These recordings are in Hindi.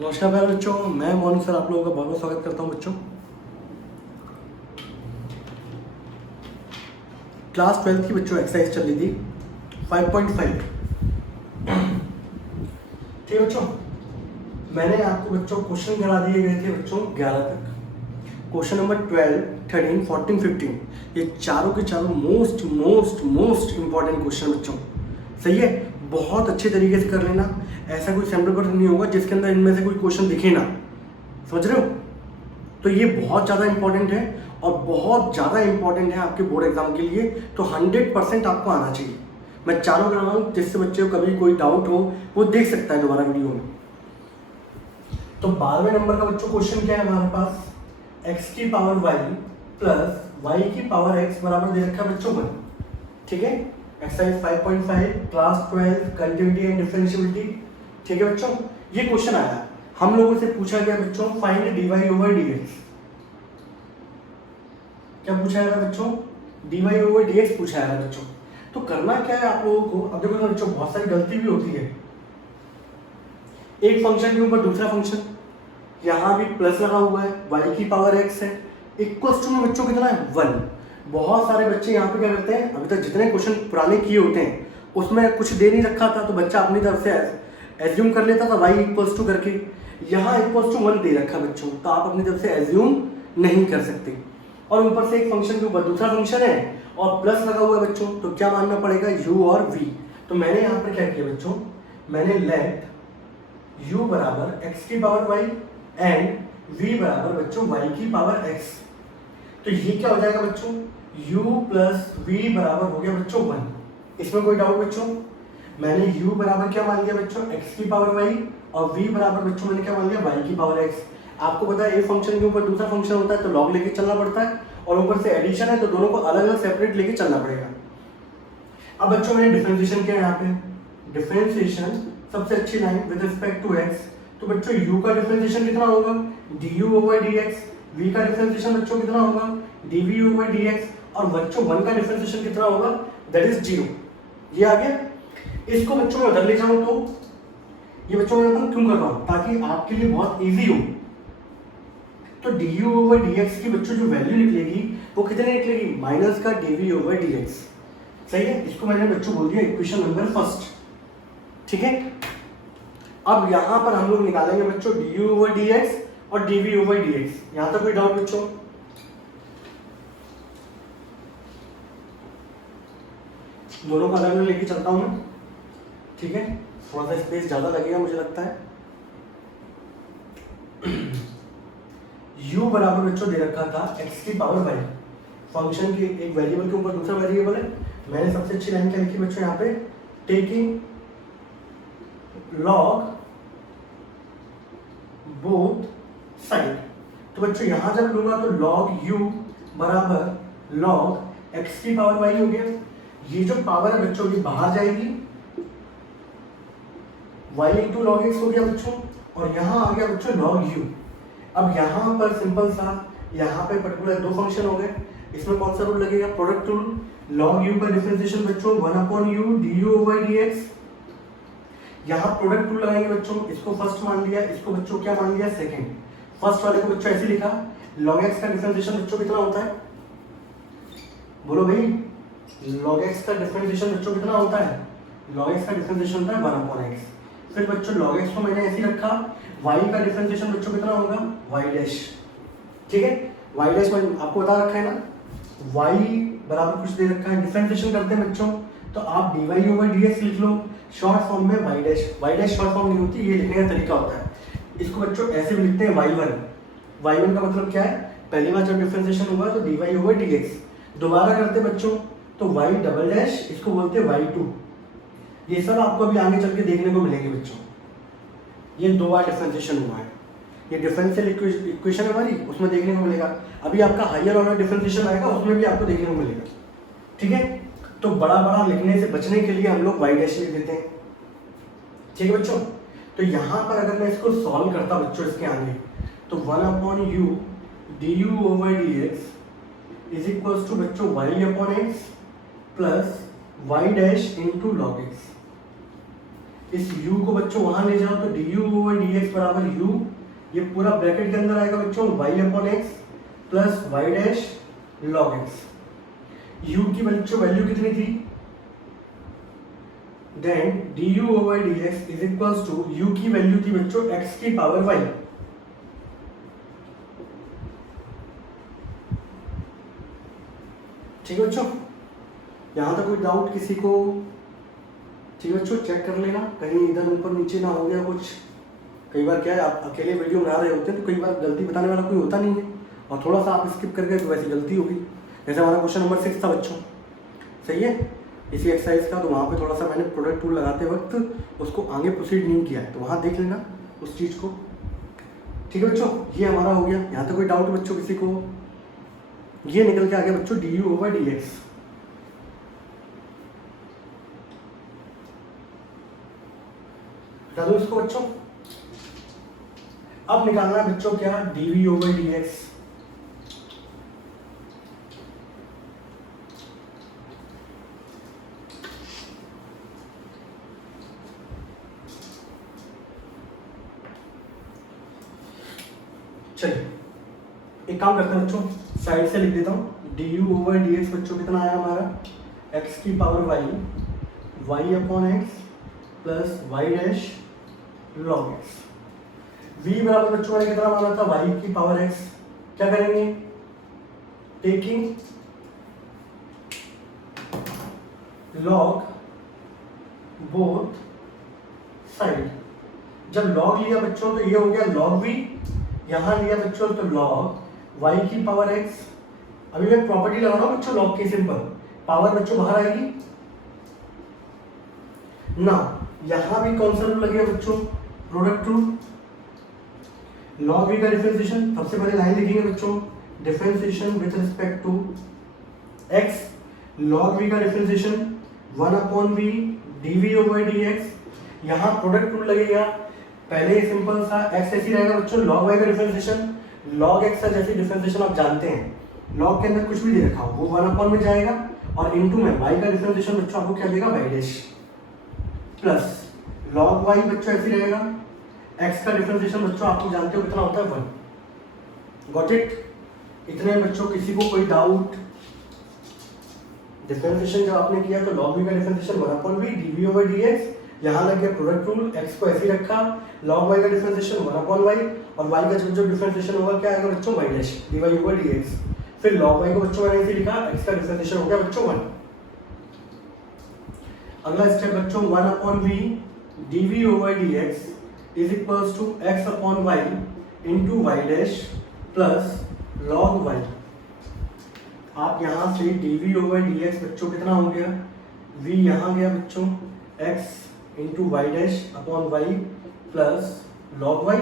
नमस्कार प्यारे बच्चों, मैं मोहन सर आप लोगों का बहुत बहुत स्वागत करता हूं बच्चों। क्लास 12 की बच्चों एक्सरसाइज चल रही थी 5.5। ठीक है बच्चों, मैंने आपको बच्चों क्वेश्चन करा दिए गए थे बच्चों 11 तक। क्वेश्चन नंबर 12, 13, 14, 15 ये चारों के चारों most most most important question बच्चों। सही है, बहुत अच्छे तरीके से कर लेना। ऐसा कोई सैम्पल पेपर नहीं होगा जिसके अंदर इनमें से कोई क्वेश्चन दिखे ना। समझ रहे हो? तो ये बहुत ज़्यादा इंपॉर्टेंट है और बहुत ज़्यादा इंपॉर्टेंट है आपके बोर्ड एग्जाम के लिए। तो 100% आपको आना चाहिए। मैं चारों करा रहा हूँ, जिससे बच्चे को कभी कोई डाउट हो वो देख सकता है दोबारा वीडियो में। तो 12वें नंबर का बच्चों क्वेश्चन क्या है हमारे पास, x की पावर y प्लस y की पावर x बराबर दे रखा है बच्चों 1। ठीक है, exercise 5.5 class 12 continuity and differentiability. ठीक है बच्चों, ये क्वेश्चन आया, हम लोगों से पूछा गया बच्चों फाइंड dy ओवर dx। क्या पूछा है बच्चों? dy ओवर dx पूछा है बच्चों। तो करना क्या है आप लोगों को, अब देखो ना बच्चों, बहुत सारी गलती भी होती है। एक फंक्शन के ऊपर दूसरा फंक्शन, यहाँ भी प्लस लगा हुआ है, y की पावर x है, इक्वल्स टू में बच्चों कितना है 1। बहुत सारे बच्चे यहाँ पे क्या करते हैं, अभी तक जितने क्वेश्चन पुराने किए होते हैं उसमें कुछ दे नहीं रखा था तो बच्चा अपनी तरफ से एज्यूम कर लेता था y इक्वल्स टू करके। यहाँ इक्वल्स टू 1 दे रखा बच्चों, तो आप अपनी तरफ से एज्यूम नहीं कर सकते। और ऊपर से एक फंक्शन के ऊपर दूसरा फंक्शन है और प्लस लगा हुआ है बच्चों, तो क्या मानना पड़ेगा, u और v। तो मैंने यहाँ पर क्या किया बच्चों, मैंने लेट u बराबर x की पावर y एंड v बराबर बच्चों y की पावर x। तो ये क्या हो जाएगा बच्चों, u प्लस v बराबर हो गया बच्चों 1। इसमें कोई डाउट बच्चों? मैंने u बराबर क्या मान लिया बच्चों, x की पावर y और v बराबर बच्चों मैंने क्या मान लिया, y की पावर x। आपको पता है एक फंक्शन के ऊपर दूसरा फंक्शन होता है तो लॉग लेके चलना पड़ता है, और ऊपर से एडिशन है तो दोनों को अलग अलग सेपरेट लेके चलना पड़ेगा। अब बच्चों मैंने डिफरेंशिएशन किया यहाँ पे, डिफरेंशिएशन सबसे अच्छी line with respect to x। तो बच्चों u का डिफरेंशिएशन कितना होगा, du ओवर dx। v का डिफरेंशिएशन बच्चों कितना होगा, dv ओवर dx। और बच्चों 1 का डिफरेंशिएशन कितना होगा, दैट इज 0। ये आ गया। इसको बच्चों में उधर ले जाऊं तो ये बच्चों मैं क्यों कर रहा हूं, ताकि आपके लिए बहुत इजी हो। तो du ओवर dx की बच्चों जो वैल्यू निकलेगी वो कितनी निकलेगी, माइनस का dv ओवर dx। सही है, इसको मैंने बच्चों बोल दिया इक्वेशन नंबर फर्स्ट। ठीक है, अब यहां पर हम लोग निकालेंगे बच्चों du ओवर dx और dv ओवर dx। यहां तक कोई डाउट बच्चों? दोनों को अलग अलग लेके चलता हूं मैं। ठीक है, थोड़ा सा स्पेस ज्यादा लगेगा मुझे लगता है। u बराबर बच्चों दे रखा था x की पावर y, फंक्शन के एक वेरिएबल के ऊपर दूसरा वेरिएबल है। मैंने सबसे अच्छी लाइन क्या लिखी बच्चों यहाँ पे, टेकिंग लॉग बोथ साइड। तो बच्चों यहां जब लूंगा तो log u बराबर log x की पावर y हो गया। ये जो पावर है बच्चों ये बाहर जाएगी, y इंटू लॉग एक्स हो गया बच्चों, और यहाँ आ गया बच्चों log u। अब यहाँ पर सिंपल सा, यहाँ पे पर्टिकुलर दो फंक्शन हो गए, इसमें कौन सा रूल लगेगा, प्रोडक्ट रूल। log u का डिफरेंशिएशन बच्चों 1/u du ओवर dx। यहाँ प्रोडक्ट रूल लगाएंगे बच्चों, इसको फर्स्ट मान लिया, इसको बच्चों क्या मान लिया, सेकंड। फर्स्ट वाले को बच्चों ऐसे लिखा, log x का डिफरेंशिएशन बच्चों कितना होता है, बोलो भाई, log x का डिफरेंशिएशन बच्चों कितना होता है, log x का डिफरेंशिएशन होता है 1/x। फिर बच्चों log x को मैंने ऐसे ही रखा, y का डिफरेंशिएशन बच्चों कितना होगा, y डैश। ठीक है, y डैश में आपको बता रखा है ना, y बराबर कुछ दे रखा है, डिफरेंशिएशन करते हैं बच्चों तो आप dy ओवर dx लिख लो, शॉर्ट फॉर्म में y dash. y dash short form नहीं होती, ये लिखने का तरीका होता है। इसको बच्चों ऐसे भी लिखते हैं y1। y1 का मतलब क्या है, पहली बार जब डिफरेंशिएशन होगा तो dy ओवर dx। दोबारा करते बच्चों तो y डबल डैश, इसको बोलते हैं y2। ये सब आपको अभी आगे चल के देखने को मिलेंगे बच्चों। ये 2 बार डिफरेंशिएशन हुआ है, ये डिफरेंशियल इक्वेशन हमारी उसमें देखने को मिलेगा। अभी आपका हायर ऑर्डर डिफरेंशिएशन आएगा उसमें भी आपको देखने को मिलेगा। ठीक है, तो बड़ा बड़ा लिखने से बचने के लिए हम लोग y डैश लिख देते हैं। ठीक है बच्चों, तो यहाँ पर अगर मैं इसको सॉल्व करता बच्चों इसके आगे, तो 1/u du over dx is equals to बच्चों y/x plus y dash into log X. इस u को बच्चों वहां ले जाओ तो du ओवर dx बराबर u, ये पूरा ब्रैकेट के अंदर आएगा बच्चों y upon X plus Y dash log X. u की बच्चों वैल्यू कितनी थी, then du over dx is equals to u की वैल्यू थी बच्चों x की पावर y। ठीक है बच्चों, यहां तक कोई डाउट किसी को? ठीक है बच्चों, चेक कर लेना कहीं इधर ऊपर नीचे ना हो गया कुछ। कई बार क्या है, आप अकेले वीडियो बना रहे होते हैं तो कई बार गलती बताने वाला कोई होता नहीं है, और थोड़ा सा आप स्किप कर गए तो वैसी गलती होगी। जैसे हमारा क्वेश्चन नंबर 6 था बच्चों, सही है, इसी एक्सरसाइज का, तो वहाँ पे थोड़ा सा मैंने प्रोडक्ट टूल लगाते वक्त उसको आगे प्रोसीड नहीं किया है, तो वहाँ देख लेना उस चीज़ को। ठीक है बच्चों, ये हमारा हो गया। यहाँ तक कोई डाउट बच्चों किसी को? ये निकल के आ गया बच्चों du ओवर dx। बता दो इसको बच्चों। अब निकालना है बच्चों क्या, dv ओवर dx। चलिए एक काम करते हैं बच्चों, साइड से लिख देता हूँ, du ओवर dx बच्चों कितना आया हमारा, x की power y upon X plus Y dash log X. v बराबर बच्चों ने कितना माना था, y की पावर x। क्या करेंगे, टेकिंग लॉग बोथ साइड। जब लॉग लिया बच्चों तो ये हो गया लॉग v, यहां लिया बच्चों तो लॉग y की पावर x। अभी मैं प्रॉपर्टी लगा रहा हूं बच्चों लॉग की, सिंपल, पावर बच्चों बाहर आएगी ना। यहां भी कौन सा रूल लगेगा बच्चों, प्रोडक्ट रूल। लॉग v का डिफरेंशिएशन, सबसे पहले लाइन लिखेंगे बच्चों, differentiation with respect to x। Log v का differentiation 1 upon v dv over dx। यहां प्रोडक्ट रूल लगेगा, पहले सिंपल सा x ऐसी रहेगा बच्चों, log y का डिफरेंशिएशन log x का जैसे डिफरेंशिएशन आप जानते हैं, log के अंदर कुछ भी दे रखा हो वो 1 अपॉन में जाएगा, और इनटू में y का डिफरेंशिएशन बच्चों आपको क्या देगा, y dash plus log y बच्चों ऐसे रहेगा, x का डिफरेंशिएशन बच्चों आपको जानते हो कितना होता है 1। Got it? इतने बच्चों किसी को कोई डाउट? डिफरेंशिएशन जब आपने किया तो log v का differentiation 1 upon v dv over dx, यहाँ लग गया प्रोडक्ट रूल, x को ऐसे ही रखा, log y का डिफरेंशिएशन 1 अपॉन y, और y का जो डिफरेंशिएशन होगा क्या आएगा बच्चों, y dash dy over dx। फिर log y को बच्चों मैंने ऐसे लिखा, x का डिफरेंशिएशन हो गया बच्चों 1। अगला स्टेप बच्चों 1 upon v dv over dx is equals to x upon y into y dash plus log y। आप यहाँ से dv ओवर dx बच्चों कितना हो गया, v यहाँ गया बच्चों x into Y dash upon Y plus log Y.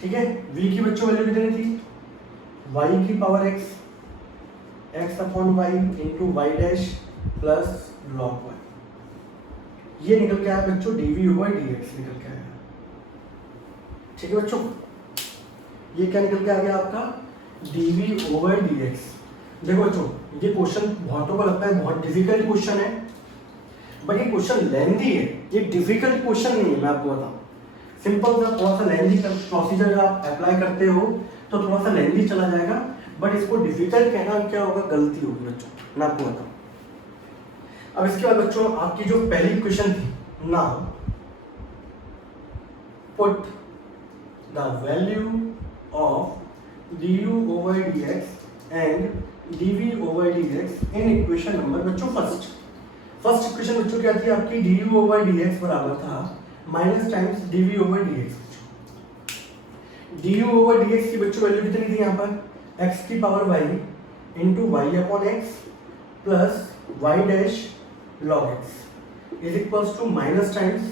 ठीक है, v की बच्चों वैल्यू कितनी थी, y की power x, x upon Y into Y dash plus log Y. ये निकल के आया बच्चों dv ओवर dx निकल के आया। ठीक है बच्चों, ये क्या निकल के आ गया आपका, dv ओवर dx। देखो बच्चों, ये क्वेश्चन बहुतों को लगता है बहुत डिफिकल्ट क्वेश्चन है, बट ये क्वेश्चन लेंथी है, ये डिफिकल्ट क्वेश्चन नहीं है। मैं आपको बताऊं, सिंपल सा थोड़ा सा लेंथी प्रोसीजर आप अप्लाई करते हो तो थोड़ा सा लेंथी चला जाएगा, बट इसको डिफिकल्ट कहना क्या होगा, गलती होगी बच्चों, मैं आपको बताऊं। अब इसके बाद बच्चों आपकी जो पहली क्वेश्चन थी, now put the value of du over dx and dv over dx in equation number बच्चों फर्स्ट इक्वेशन बच्चों क्या थी आपकी, du ओवर dx बराबर था minus times dv over dx। du over dx की बच्चों वैल्यू कितनी थी यहाँ पर, x की power y into Y upon X plus Y dash log x is equals to minus times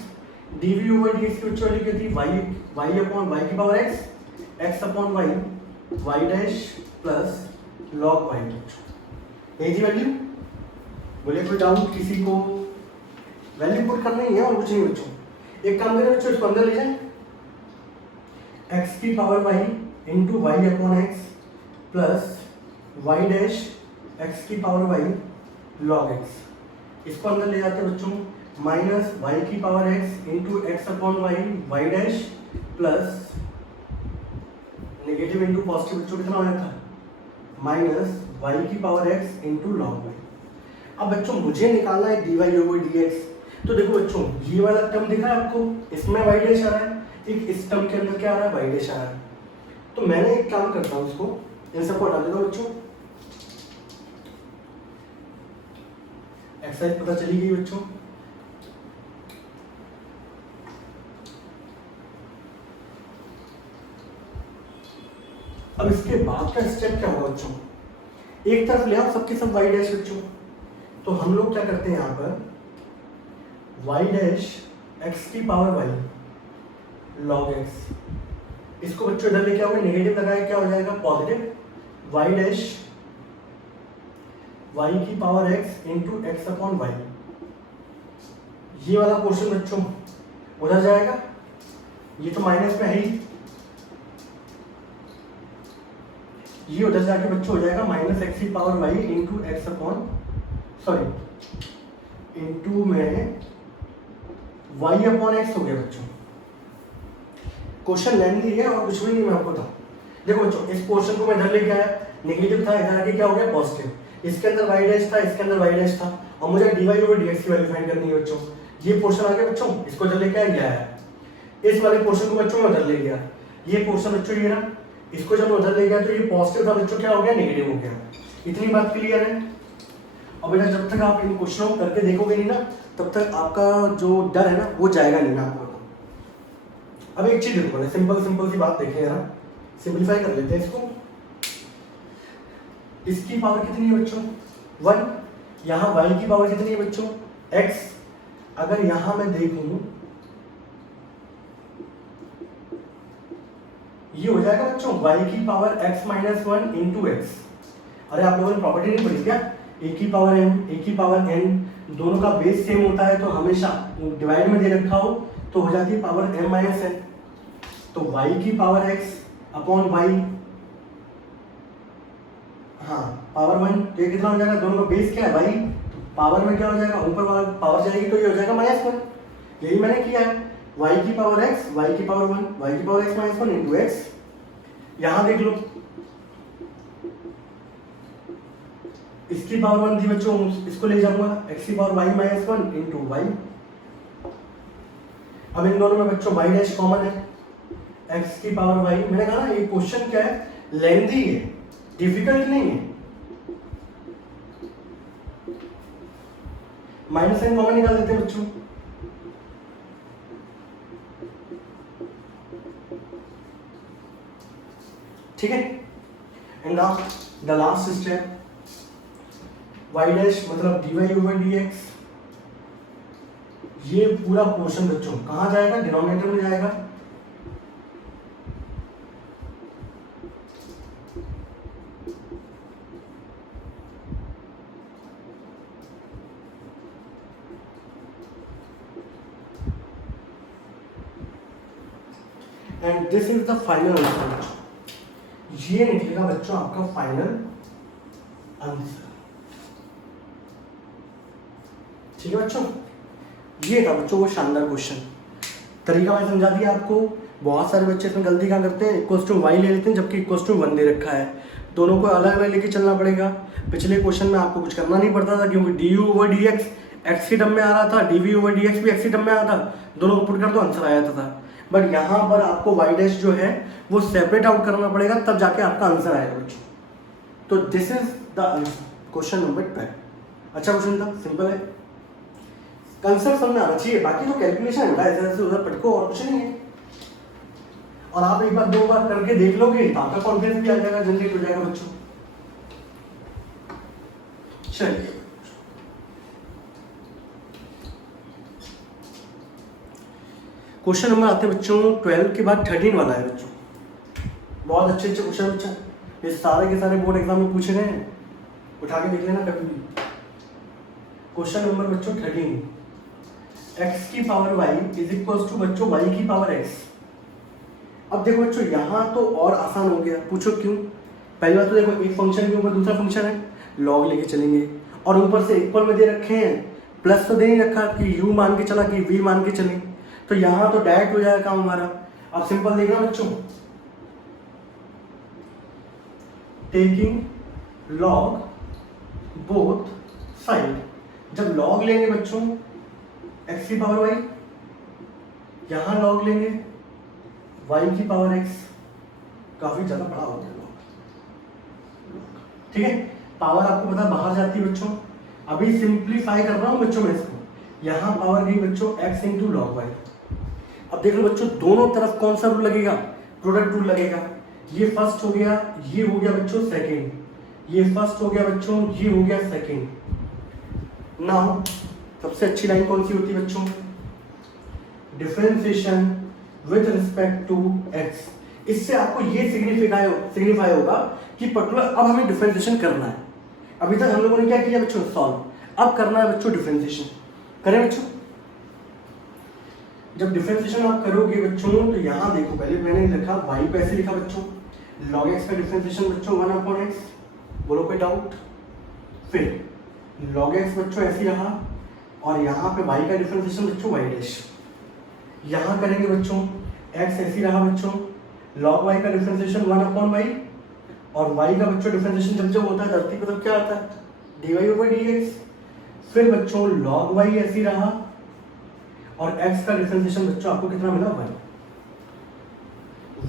dv over dx की बच्चों वैल्यू क्या थी, y अपॉन y की power x upon y dash plus लॉग y। यही थी वैल्यू। बोले कोई डाउट किसी को? वैल्यू पुट करनी है और कुछ नहीं बच्चों। एक काम करें बच्चों, इसको अंदर ले जाएं, x की power y into Y upon X plus Y dash x की पावर y लॉग x। इसको अंदर ले जाते हैं बच्चों, माइनस वाई की power X into X upon Y Y dash plus negative into positive बच्चों कितना आया था माइनस वाई की power X into log Y. अब बच्चों मुझे निकालना है D Y over D X. तो देखो बच्चों ये वाला टर्म दिख रहा है आपको, इसमें वाई डैश आ रहा है, एक इस टर्म के अंदर क्या आ रहा है वाई डैश आ रहा है। तो मैंने एक काम करता हूँ, इसको इन सबको हटा देता हूँ बच्चों। एक्सरसाइज पता चली गई बच्चों। अब इसके बाद का स्टेप क्या होगा बच्चों, एक तरफ ले आओ सबके सब वाई डैश बच्चों। तो हम लोग क्या करते हैं यहाँ पर वाई डैश एक्स की पावर वाई लॉग एक्स, इसको बच्चों इधर लेके आओगे, नेगेटिव लगाया क्या हो जाएगा पॉजिटिव वाई डैश वाई की power X into X upon Y. ये वाला पोर्शन बच्चों उधर जाएगा, ये तो माइनस में है ही, ये उधर जाके बच्चों हो जाएगा माइनस एक्स की power Y into X upon sorry into में वाई अपॉन एक्स हो गया बच्चों। क्वेश्चन लेंथी है और कुछ भी नहीं मैं आपको था। देखो बच्चों इस पोर्शन को मैं इधर लेके आया, नेगेटिव था, इधर आके क्या हो गया पॉजिटिव, इसके अंदर वाई डैश था, इसके अंदर वाई डैश था, और मुझे D Y over D X की वैल्यू फाइंड करनी है बच्चों। ये पोर्शन आ गया बच्चों, इसको इधर लेके आया, इस वाले पोर्शन को बच्चों मैं उधर ले गया, ये पोर्शन बच्चों ये रहा, इसको जब मैं उधर ले गया तो ये पॉजिटिव था बच्चों, क्या हो गया नेगेटिव हो गया। इतनी बात क्लियर है। और बेटा जब तक आप इन क्वेश्चनों को करके देखोगे नहीं ना, तब तक आपका जो डर है ना वो जाएगा नहीं ना आपको। अब एक चीज देखो, सिंपल सिंपल सी बात देखें यार, सिंपलीफाई कर लेते हैं इसको। इसकी पावर कितनी है बच्चों 1, यहाँ y की पावर कितनी है बच्चों x। अगर यहां मैं देखूं ये हो जाएगा बच्चों y की power x minus 1 into x. अरे आप लोगों ने प्रॉपर्टी नहीं पढ़ी क्या, a की पावर m a की पावर n दोनों का बेस सेम होता है, तो हमेशा डिवाइड में दे रखा हो तो हो जाती है पावर m माइनस n। तो y की पावर x अपॉन y, हाँ पावर 1, तो ये कितना हो जाएगा, दोनों का बेस क्या है y, तो पावर में क्या हो जाएगा ऊपर वाला पावर जाएगी तो ये हो जाएगा माइनस 1। यही मैंने किया है, y की पावर x y की पावर 1 y की power x minus 1 into x. यहां देख लो इसकी पावर 1 थी बच्चों, इसको ले जाऊंगा x की power y minus 1 into Y. अब इन दोनों में बच्चों y डैश कॉमन है, x की पावर y। मैंने कहा ना ये क्वेश्चन क्या है लेंथी है, डिफिकल्ट नहीं है। माइनस साइन कॉमन निकाल देते हैं बच्चों, ठीक है। And now the last step y dash मतलब dy ओवर dx। ये पूरा पोर्शन बच्चों कहां जाएगा, डिनोमिनेटर में जाएगा। And this is the final answer. ये निकलेगा बच्चों आपका फाइनल आंसर, ठीक है बच्चों। ये था बच्चों वो शानदार क्वेश्चन, तरीका मैं समझा दिया आपको। बहुत सारे बच्चे इसमें गलती क्या करते हैं, इक्वल्स टू वाई ले लेते हैं जबकि इक्वल्स टू 1 दे रखा है। दोनों को अलग अलग लेके चलना पड़ेगा। पिछले क्वेश्चन में आपको कुछ करना नहीं पड़ता था क्योंकि D U over D X X की टर्म में आ रहा था, D V over D X भी एक्स की टर्म में आ रहा था, दोनों को पुट कर दो आंसर आ जाता था। बट यहाँ पर आपको वाई डैश जो है वो सेपरेट आउट करना पड़ेगा, तब जाके आपका आंसर आएगा बच्चों। तो this is the answer, question number 12। अच्छा क्वेश्चन था, सिंपल है, कंसेप्ट समझ में आना चाहिए, बाकी तो कैलकुलेशन है, ऐसे ऐसे उधर पटको और कुछ नहीं है। और आप एक बार 2 बार करके देख लोगे तो आपका कॉन्फिडेंस भी आ जाएगा, जनरेट हो जाएगा बच्चों। चलिए क्वेश्चन नंबर आते हैं बच्चों 12 के बाद 13 वाला है बच्चों। बहुत अच्छे अच्छे क्वेश्चन बच्चा, ये सारे के सारे बोर्ड एग्जाम में पूछे गए हैं, उठा के देख लेना कभी भी। क्वेश्चन नंबर बच्चों 13, x की power y is equal to बच्चों y की पावर x। अब देखो बच्चों यहाँ तो और आसान हो गया, पूछो क्यों। पहली बात तो देखो एक फंक्शन के ऊपर दूसरा फंक्शन है, लॉग लेके चलेंगे, और ऊपर से इक्वल में दे रखे हैं प्लस तो दे नहीं रखा कि यू मान के चला कि वी मान के चले, तो यहाँ तो डायरेक्ट हो जाएगा काम हमारा। अब सिंपल देखना बच्चों, टेकिंग लॉग बोथ साइड, जब लॉग लेंगे बच्चों x की पावर y, यहां लॉग लेंगे y की पावर x, काफी ज्यादा बड़ा हो गया लॉग, ठीक है। पावर आपको पता बाहर जाती है बच्चों, अभी सिंप्लीफाई कर रहा हूं बच्चों मैं इसको, यहां पावर गई बच्चों x इंटू लॉग वाई। अब देख लो बच्चों दोनों तरफ कौन सा रूल लगेगा, प्रोडक्ट रूल लगेगा। ये फर्स्ट हो गया, ये हो गया बच्चों सेकेंड, ये फर्स्ट हो गया बच्चों, ये हो गया सेकेंड। नाउ सबसे अच्छी लाइन कौन सी होती है बच्चों, differentiation with respect to x। इससे आपको ये सिग्निफाई होगा कि पर्टिकुलर अब हमें डिफरेंशिएशन करना है। अभी तक हम लोगों ने क्या किया बच्चों, सॉल्व, अब करना है बच्चों डिफरेंशिएशन। करें बच्चों, जब डिफरेंशिएशन आप करोगे बच्चों तो यहाँ देखो, पहले मैंने लिखा y को ऐसे लिखा बच्चों, log x का डिफरेंशिएशन बच्चों 1/x, बोलो कोई डाउट। फिर log x बच्चों ऐसे ही रहा, और यहाँ पे y का डिफरेंशिएशन बच्चों y डैश, यहाँ करेंगे बच्चों x ऐसे ही रहा बच्चों, log y का डिफरेंशिएशन 1/y, और y का बच्चों डिफरेंशिएशन जब जब होता है धरती पर तब क्या आता है, dy/dx। फिर बच्चों log y ऐसे ही रहा, और x का डिफरेंशिएशन बच्चों आपको कितना मिला,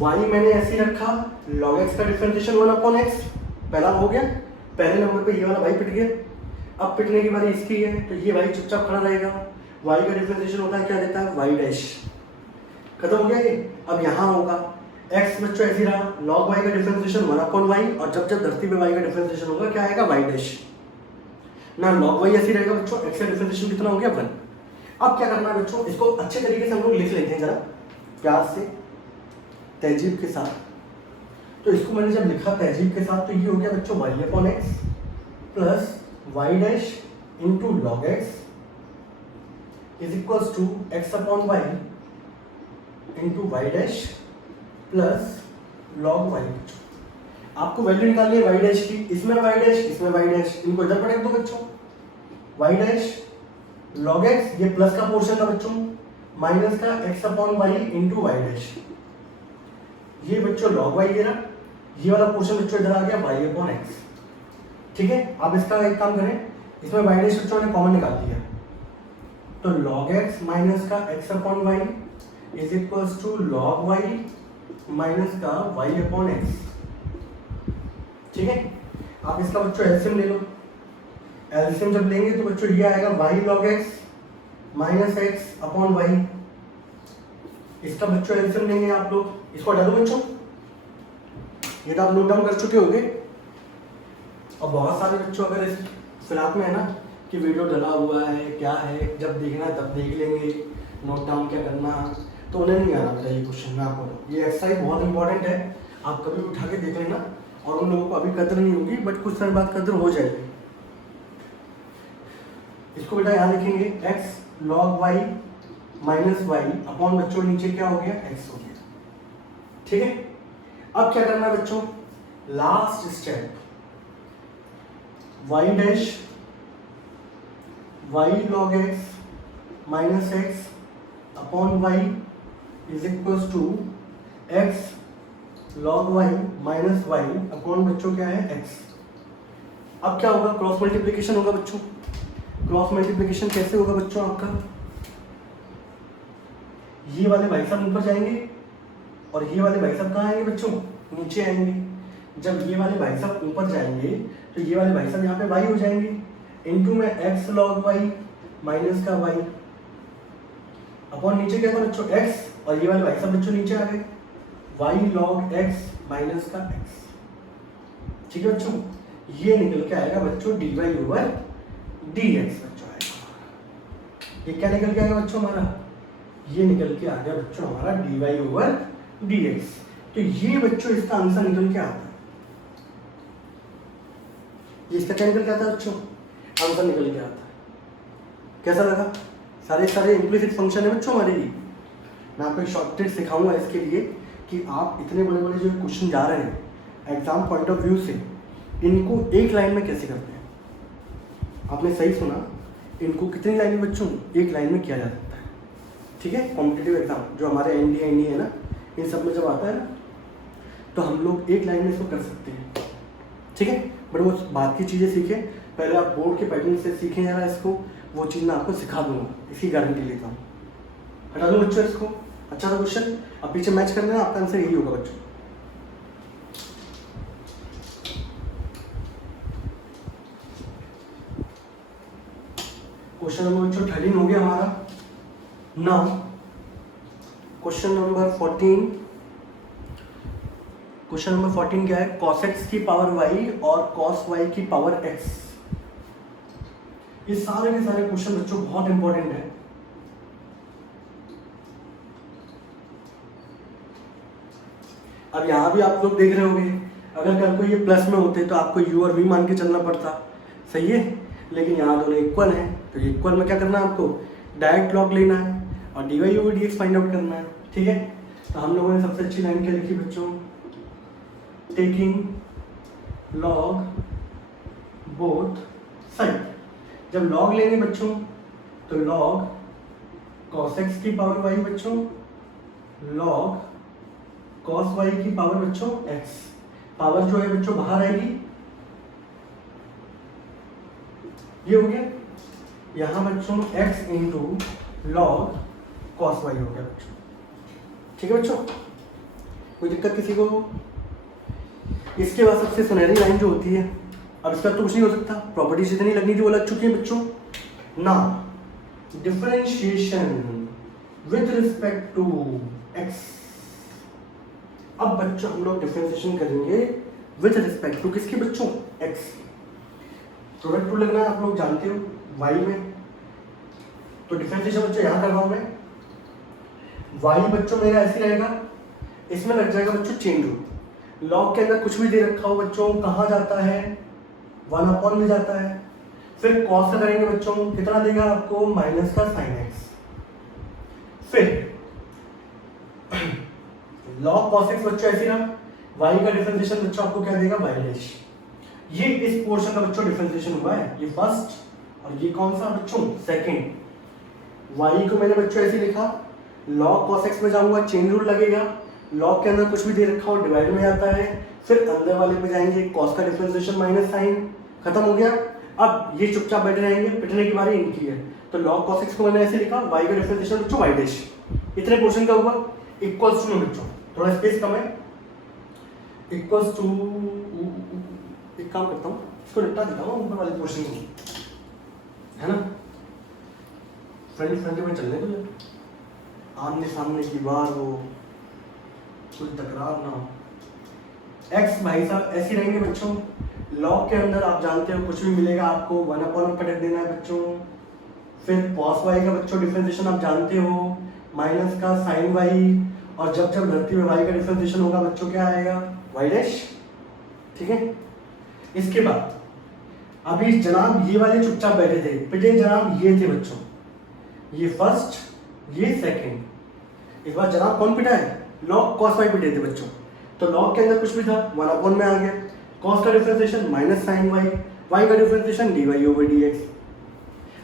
y मैंने ऐसे ही रखा, log x का डिफरेंशिएशन 1/x, पहला हो गया, पहले नंबर पे ये वाला y पिट गया। अब पिटने की बारी इसकी है, तो ये y चुपचाप खड़ा रहेगा, y का डिफरेंशिएशन होता है क्या देता है, y डैश, खत्म हो गया ये। अब यहाँ होगा x बच्चों ऐसे ही रहा, log y का डिफरेंशिएशन 1/y, और जब जब धरती पे y का डिफरेंशिएशन होगा क्या आएगा, y डैश ना, log y ऐसे ही रहेगा बच्चों, x का डिफरेंशिएशन कितना हो गया, 1। अब क्या करना है बच्चों, इसको अच्छे तरीके से हम लोग लिख लेते हैं जरा प्यार से, तहजीब के साथ। तो इसको मैंने जब लिखा तहजीब के साथ, तो ये हो गया बच्चों y/x plus y dash into log x is equals to x/y into Y dash plus log y. आपको वैल्यू निकालनी है y डैश की, इसमें y डैश, इसमें y डैश, इनको इधर पढ़ें दो बच्चों, y डैश log x, ये प्लस का पोर्शन था बच्चों, माइनस का x/y इंटू वाई डैश, ये बच्चों log y गिरा, ये वाला पोर्शन बच्चों इधर आ गया y/x, ठीक है। अब इसका एक काम करें, इसमें y डैश बच्चों ने कॉमन निकाल दिया, तो log x माइनस का x/y is equals to log y minus का y/x, ठीक है। आप इसका बच्चों एलसीएम ले लो, एलसीएम जब लेंगे तो बच्चों ये आएगा y log x minus x/y, इसका बच्चों एलसीएम लेंगे आप लोग, इसको हटा दो बच्चों, ये तो आप नोट डाउन कर चुके होंगे। और बहुत सारे बच्चों अगर इस फिलहाल में है ना कि वीडियो डला हुआ है क्या है, जब देखना है तब देख लेंगे, नोट डाउन क्या करना, तो उन्हें नहीं आना चाहिए क्वेश्चन में। आपको ये एक्सरसाइज बहुत इंपॉर्टेंट है, आप कभी भी उठा के देख लेना, और उन लोगों को अभी कदर नहीं होगी बट कुछ समय बाद कदर हो जाएगी। इसको बेटा यहाँ लिखेंगे x log y minus y upon बच्चों नीचे क्या हो गया, x हो गया, ठीक है। अब क्या करना है बच्चों, last step, y dash y log x minus x upon y is equals to x log y minus y upon बच्चों क्या है, x। अब क्या होगा, क्रॉस मल्टीप्लिकेशन होगा बच्चों। क्रॉस मल्टीप्लिकेशन कैसे होगा बच्चों, आपका ये वाले भाई साहब ऊपर जाएंगे और ये वाले भाई साहब कहाँ आएंगे बच्चों, नीचे आएंगे। जब ये वाले भाई साहब ऊपर जाएंगे तो ये वाले भाई साहब यहाँ पे y हो जाएंगे, इनटू में x log y माइनस का y अपॉन नीचे क्या था बच्चों, x, और ये वाले भाई साहब बच्चों नीचे आ गए y log x माइनस का x, ठीक है बच्चों। ये निकल के आएगा बच्चों dy/dx बच्चों आएगा। ये क्या निकल के आएगा बच्चों हमारा, ये निकल के आ गया बच्चों हमारा dy/dx। तो ये बच्चों इसका आंसर निकल के आता है, ये इसका क्या निकल के आता है बच्चों, आंसर निकल के आता है। कैसा लगा, सारे इम्प्लिसिट फंक्शन है बच्चों हमारे लिए। मैं आपको एक शॉर्ट ट्रिक सिखाऊंगा इसके लिए कि आप इतने बड़े बड़े जो क्वेश्चन जा रहे हैं एग्जाम पॉइंट ऑफ व्यू से, इनको एक लाइन में कैसे करते हैं। आपने सही सुना, इनको कितनी लाइन में बच्चों, एक लाइन में किया जा सकता है। ठीक है, कॉम्पिटिटिव एग्जाम जो हमारे एनडी है ना, इन सब में जब आता है ना, तो हम लोग एक लाइन में इसको कर सकते हैं। ठीक है, बट वो बात की चीज़ें सीखें, पहले आप बोर्ड के पैटर्न से सीखें जरा इसको, वो चीज़ मैं आपको सिखा दूंगा, इसकी गारंटी लेता हूँ। हटा दो बच्चों इसको। अच्छा था क्वेश्चन, अब पीछे मैच करना है, आपका आंसर यही होगा बच्चों। क्वेश्चन नंबर बच्चों 13 हो गया हमारा। Now question number 14, question number 14 क्या है, cos x की पावर y और cos y की पावर x। ये सारे के सारे क्वेश्चन बच्चों बहुत इंपॉर्टेंट है। अब यहां भी आप लोग देख रहे होंगे, अगर कल को ये प्लस में होते तो आपको u और v मान के चलना पड़ता, सही है, लेकिन यहाँ दोनों इक्वल हैं, तो इक्वल में क्या करना है आपको, डायरेक्ट लॉग लेना है और dy over dx find out करना है। ठीक है, तो हम लोगों ने सबसे अच्छी लाइन क्या लिखी बच्चों, टेकिंग लॉग बोथ साइड। जब लॉग लेंगे बच्चों तो लॉग cos x की पावर y बच्चों, लॉग cos y की पावर बच्चों x। पावर जो है बच्चों बाहर आएगी, ये हो गया यहाँ बच्चों x into log cos y हो गया बच्चों। ठीक है बच्चों, कोई दिक्कत किसी को? इसके बाद सबसे सुनहरी लाइन जो होती है, अब इसका तो कुछ नहीं हो सकता, प्रॉपर्टीज जितनी लगनी थी वो लग चुकी है बच्चों। ना differentiation with respect to x। अब बच्चों हम लोग डिफरेंशिएशन करेंगे विद रिस्पेक्ट टू किसकी बच्चों, x। प्रोडक्ट टू लगना है, आप लोग जानते हो y में, तो डिफरेंशिएशन बच्चों यहाँ कर रहा हूँ मैं। y बच्चों मेरा ऐसे रहेगा, इसमें लग जाएगा बच्चों चेन रूल। लॉग के अंदर कुछ भी दे रखा हो बच्चों, कहाँ जाता है, 1 में जाता है। फिर कॉस का करेंगे बच्चों, कितना देगा आपको, माइनस का साइन एक्स। फिर लॉग कॉस एक्स बच्चों ऐसे रहा, y का डिफरेंशिएशन बच्चों आपको क्या देगा, y डैश। ये इस पोर्शन का बच्चों डिफरेंशिएशन हुआ है, ये फर्स्ट, और ये कौन सा बच्चों, सेकंड। y को मैंने बच्चों ऐसे लिखा, लॉग cos x में जाऊंगा, चेन रूल लगेगा, लॉग के अंदर कुछ भी दे रखा हो डिवाइड में आता है, फिर अंदर वाले पे जाएंगे, cos का डिफरेंशिएशन माइनस साइन, खत्म हो गया। अब ये चुपचाप बैठे रहेंगे, पिटने की बारी इनकी है, तो log cos x को मैंने ऐसे लिखा, y का डिफरेंशिएशन बच्चों y डैश। इतने पोर्शन का हुआ, इक्वल्स टू में बच्चों थोड़ा स्पेस कम है, इक्वल्स टू, एक काम करता हूँ, इसको निपटा देता हूँ ऊपर वाले पोर्शन में, है ना, फ्रेंड में चलने दो, आमने सामने की बार हो, कोई तकरार ना हो। x भाई साहब ऐसे रहेंगे बच्चों, लॉग के अंदर आप जानते हो कुछ भी मिलेगा आपको, 1 में पटक देना है बच्चों। फिर cos y का बच्चों डिफरेंशिएशन आप जानते हो, माइनस का साइन y, और जब जब धरती में y का डिफरेंशिएशन होगा बच्चों क्या आएगा, y डैश। ठीक है, इसके बाद अभी जनाब ये वाले चुपचाप बैठे थे, पिटे जनाब ये थे बच्चों, ये फर्स्ट, ये सेकंड। इस बार जनाब कौन पिटा है, लॉग cos y पिटे थे बच्चों। तो लॉग के अंदर कुछ भी था, 1 में आ गया, cos का differentiation minus sine y, y का डिफरेंशिएशन dy over dx।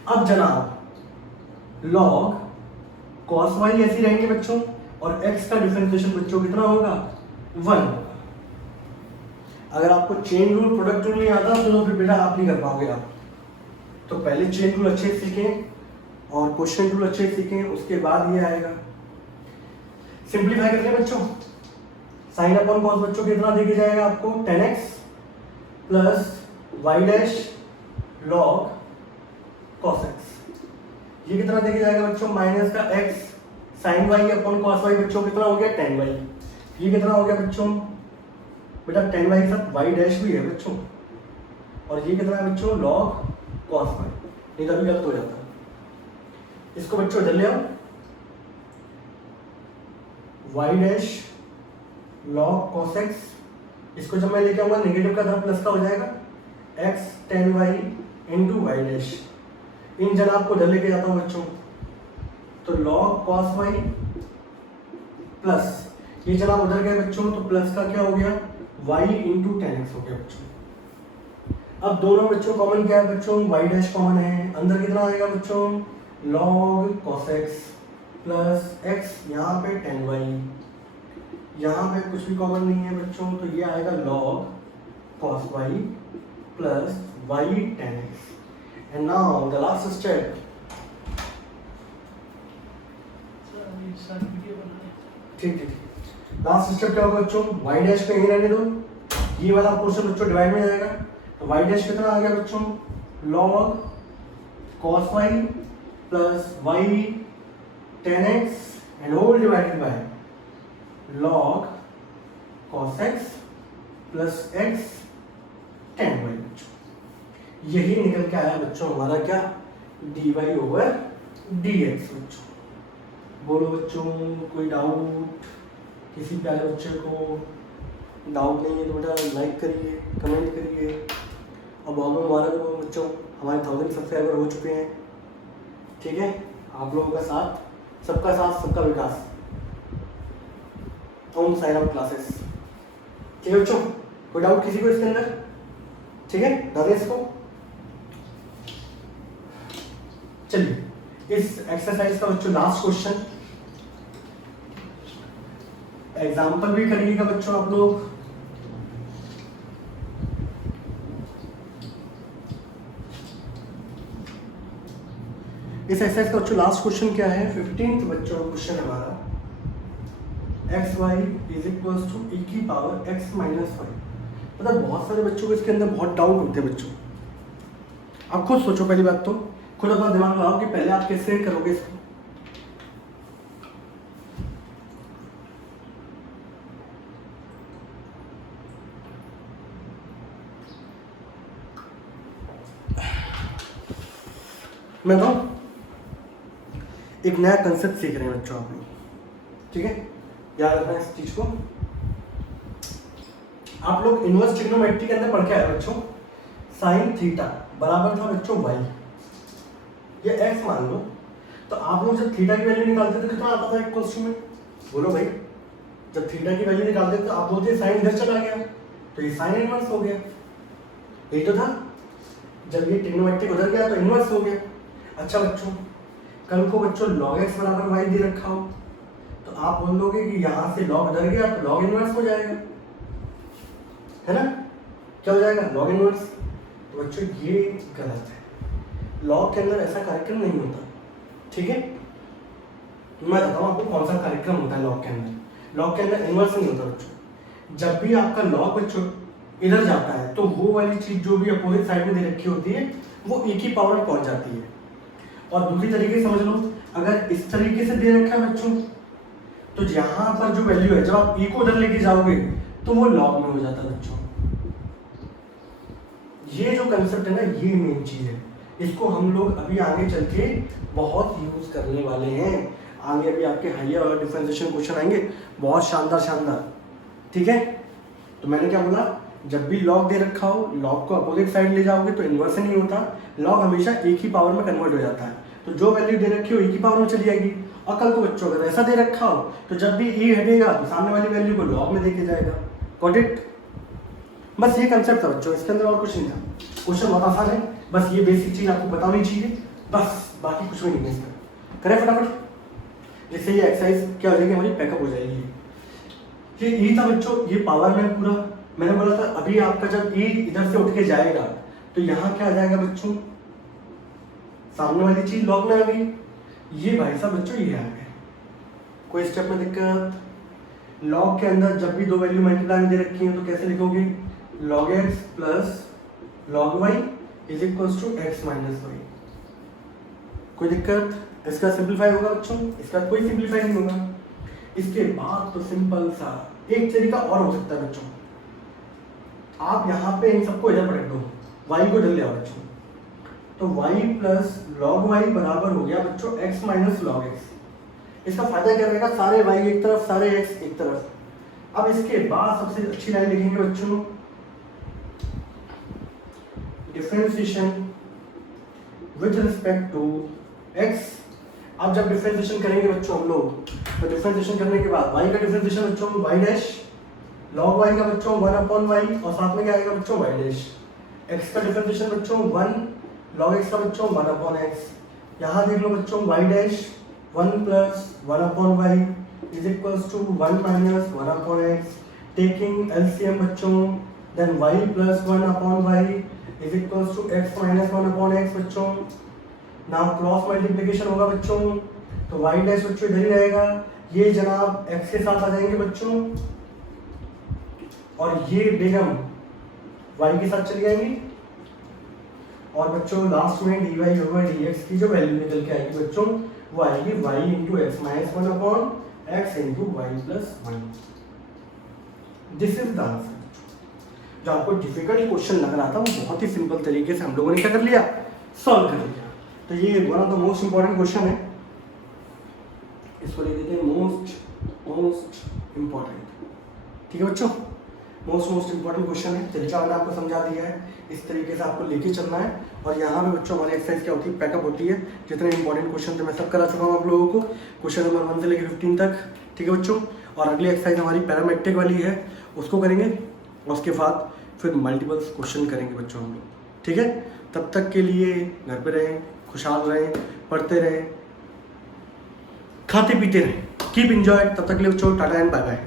अब जनाब लॉग cos y ऐसे रहेंगे बच्चों, और x का डिफरेंशिएशन बच्चों कितना होगा, 1। अगर आपको चेन रूल, प्रोडक्ट रूल नहीं आता तो फिर बेटा आप नहीं कर पाओगे आप। तो पहले चेन रूल अच्छे से सीखें और क्वेश्चन रूल अच्छे से सीखें, उसके बाद ये आएगा। सिंप्लीफाई करते हैं बच्चों, साइन अपॉन कॉस बच्चों कितना देके जाएगा आपको, 10x plus y dash log cos x। ये कितना देके जाएगा बच्चों, माइनस का x sine y upon cos y बच्चों कितना हो गया, 10y। ये कितना हो गया बच्चों, बेटा 10y के साथ y डैश भी है बच्चों, और ये कितना है बच्चों, लॉग cos y। नहीं तो अभी गलत हो जाता, इसको बच्चों इधर ले आओ, y dash log cos x, इसको जब मैं लेके आऊंगा नेगेटिव का था प्लस का हो जाएगा, x 10y into y dash. इन जनाब को इधर लेके जाता हूँ बच्चों, तो लॉग cos y प्लस ये जनाब उधर गए बच्चों, तो प्लस का क्या हो गया, y इंटू 10x हो गया बच्चों। अब दोनों बच्चों कॉमन क्या है बच्चों, y डैश कॉमन है, अंदर कितना आएगा बच्चों log cos x plus x, यहाँ पे tan y, यहाँ पे कुछ भी कॉमन नहीं है बच्चों, तो ये आएगा log cos y plus y tan x। And now the last step, ठीक ठीक, लास्ट स्टेप क्या होगा बच्चों, y डैश पे यहीं रहने दो, ये वाला पोर्शन बच्चों डिवाइड में जाएगा, तो y डैश कितना आ गया बच्चों log cos y plus y tan x and whole divided by log cos x plus x tan y। यही निकल के आया बच्चों हमारा क्या, dy ओवर dx बच्चों। बोलो बच्चों कोई डाउट, किसी प्यारे बच्चे को डाउट नहीं है तो बेटा लाइक करिए, कमेंट करिए, और बहुत बहुत मुबारक हो बच्चों, हमारे 1000 सब्सक्राइबर हो चुके हैं। ठीक है, आप लोगों का साथ, सबका साथ सबका विकास, ओम साई राम क्लासेस। ठीक है बच्चों, कोई डाउट किसी को इसके अंदर? ठीक है, दादा इसको चलिए इस एक्सरसाइज का बच्चों लास्ट क्वेश्चन, एग्जाम्पल भी करिएगा बच्चों आप लोग। इस एक्सरसाइज का बच्चों लास्ट क्वेश्चन क्या है, 15th बच्चों का क्वेश्चन हमारा, x y is equal to e की पावर x माइनस वाई। मतलब बहुत सारे बच्चों को इसके अंदर बहुत डाउट होते हैं बच्चों। आप खुद सोचो, पहली बात तो खुद अपना दिमाग लगाओ कि पहले आप कैसे करोगे इसको। मैं तो एक नया कंसेप्ट सीख रहे हैं बच्चों आप लोग, ठीक है, याद रखना इस चीज को। आप लोग इनवर्स ट्रिग्नोमेट्री के अंदर पढ़ के आए बच्चों, साइन थीटा बराबर था बच्चों y, ये x मान लो, तो आप लोग जब थीटा की वैल्यू निकालते थे कितना आता था एक क्वेश्चन में, बोलो भाई, जब थीटा की वैल्यू निकालते थे तो आप बोलते साइन इधर चला गया, तो ये साइन इनवर्स हो गया, यही तो था। जब ये ट्रिग्नोमेट्री उधर गया तो इनवर्स हो गया। अच्छा बच्चों, कल को बच्चों log x बराबर y दे रखा हो, तो आप बोलोगे कि यहाँ से log उधर गया तो log इनवर्स हो जाएगा, है ना, क्या हो जाएगा log इनवर्स। तो बच्चों ये गलत है, लॉग के अंदर ऐसा कार्यक्रम नहीं होता। ठीक है, मैं बताता हूँ आपको कौन सा कार्यक्रम होता है लॉग के अंदर। लॉग के अंदर इनवर्स नहीं होता बच्चों। जब भी आपका लॉग बच्चों इधर जाता है तो वो वाली चीज जो भी अपोजिट साइड में दे रखी होती है वो e की पावर में पहुंच जाती है। और दूसरी तरीके से समझ लो, अगर इस तरीके से दे रखा है बच्चों, तो यहाँ पर जो वैल्यू है जब आप e को उधर लेके जाओगे तो वो लॉग में हो जाता है बच्चों। ये जो कंसेप्ट है ना, ये मेन चीज है, इसको हम लोग अभी आगे चल के बहुत यूज करने वाले हैं। आगे अभी आपके हाइयर और डिफरेंशिएशन क्वेश्चन आएंगे, बहुत शानदार शानदार। ठीक है, तो मैंने क्या बोला, जब भी लॉग दे रखा हो, लॉग को अपोजिट साइड ले जाओगे तो इन्वर्स नहीं होता, लॉग हमेशा एक ही पावर में कन्वर्ट हो जाता है। तो जो वैल्यू दे रखी हो एक ही पावर में चली जाएगी। और कल को बच्चों अगर ऐसा दे रखा हो तो जब भी e हटेगा तो सामने वाली वैल्यू को लॉग में देके जाएगा। Got it? बस ये कंसेप्ट था बच्चों, इसके अंदर और कुछ नहीं था। क्वेश्चन बहुत आसान है, बस ये बेसिक चीज आपको बतानी चाहिए, बस बाकी कुछ भी नहीं है इसका। करें फटाफट, जिससे ये एक्सरसाइज क्या हो जाएगी, हमारी पैकअप हो जाएगी। ये था बच्चों, ये पावर में पूरा मैंने बोला था। अभी आपका जब e इधर से उठ के जाएगा तो यहाँ क्या आ जाएगा बच्चों, सामने वाली चीज लॉग में आ गई। ये भाई साहब बच्चों ये आ गया। कोई स्टेप में दिक्कत? लॉग के अंदर जब भी दो वैल्यू मल्टीप्लाई में दे रखी है तो कैसे लिखोगे, log x plus log y is equals to x minus y. कोई दिक्कत? इसका सिंपलीफाई होगा बच्चों, इसका कोई सिंपलीफाई नहीं होगा। इसके बाद तो सिंपल सा एक तरीका और हो सकता है बच्चों, आप यहाँ पे इन सबको इधर पलट दो, y को इधर ले आओ बच्चों, तो y प्लस log y बराबर हो गया बच्चों x माइनस log x। इसका फायदा क्या रहेगा, सारे y एक तरफ सारे x एक तरफ। अब इसके बाद सबसे अच्छी लाइन लिखेंगे बच्चों, differentiation with respect to x। अब जब डिफरेंशिएशन करेंगे बच्चों हम लोग, तो डिफरेंशिएशन करने के बाद y का डिफरेंशिएशन बच्चों y डैश, log y का बच्चों 1/y, और साथ में क्या आएगा बच्चों y डैश, एक्स का डिफरेंशिएशन बच्चों 1 log x का बच्चों 1/x। यहाँ देख लो बच्चों y dash 1 + 1/y is equals to 1 - 1/x। Taking LCM बच्चों then y + 1/y is equals to x - 1/x बच्चों। नाउ क्रॉस मल्टीप्लिकेशन होगा बच्चों, तो y डैश बच्चों इधर ही रहेगा, ये जनाब x के साथ आ जाएंगे बच्चों, और ये बेगम y के साथ चली जाएंगी, और बच्चों लास्ट में dy over dx की जो वैल्यू निकल के आएगी बच्चों वो आएगी y × x - 1/x × y + 1। This is the answer. जो आपको डिफिकल्ट क्वेश्चन लग रहा था वो बहुत ही सिंपल तरीके से हम लोगों ने क्या कर लिया, सॉल्व कर लिया। तो ये one of the most important question है, इसको लिख देते हैं मोस्ट इंपॉर्टेंट। ठीक है बच्चों, मोस्ट इंपॉर्टेंट क्वेश्चन है। तरीका मैंने आपको समझा दिया है, इस तरीके से आपको लेके चलना है। और यहाँ पे बच्चों हमारी एक्सरसाइज क्या होती है, पैकअप होती है। जितने इंपॉर्टेंट क्वेश्चन थे मैं सब करा चुका हूँ आप लोगों को, क्वेश्चन नंबर 1 से लेकर 15 तक। ठीक है बच्चों, और अगली एक्सरसाइज हमारी पैरामेट्रिक वाली है, उसको करेंगे, और उसके बाद फिर मल्टीपल्स क्वेश्चन करेंगे बच्चों हम लोग। ठीक है, तब तक के लिए घर पे रहें, खुशहाल रहें, पढ़ते रहें, खाते पीते रहें, कीप इंजॉय। तब तक के लिए बच्चों टाटा एंड बाय बाय।